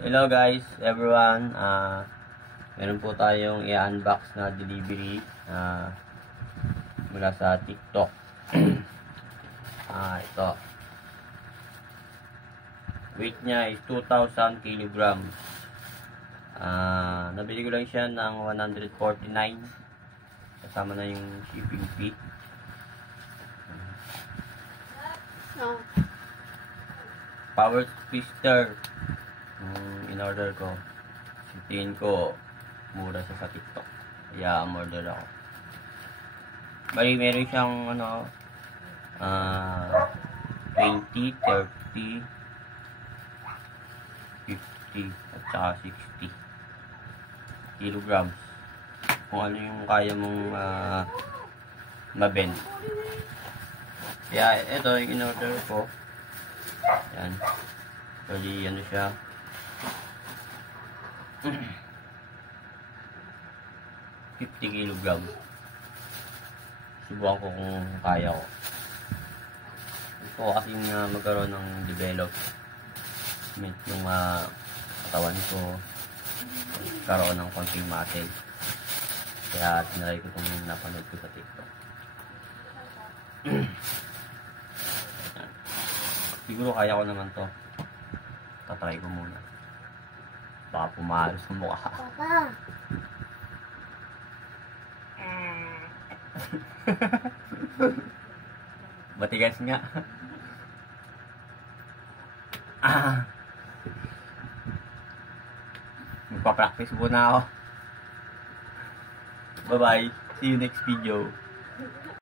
Hello guys, everyone. Meron po tayong i-unbox na delivery mula sa TikTok. Ito. Weight niya is 2,000 kilograms. Nabili ko lang siya ng 149. Kasama na yung shipping fee. Power twister. In-order ko. Tingin ko mura siya sa TikTok. Kaya umorder ako. Bali, meron siyang 20, 30, 50 at saka 60 kilograms. Kung ano yung kaya mong mabend. Kaya ito yung in-order ko. Yan. Bali, ano siya. 50 kilograms. Subukan ko kung kaya ko. Gusto ko kasi magkaroon ng development yung katawan ko. Karoon ng konting muscle. Kaya tinry ko itong napanood ko sa TikTok. Siguro kaya ko naman to. Tatry ko muna. Baka pumalo sa mukha. Papa! Matigas nga. Magpa-practice muna ako. Bye-bye. See you next video.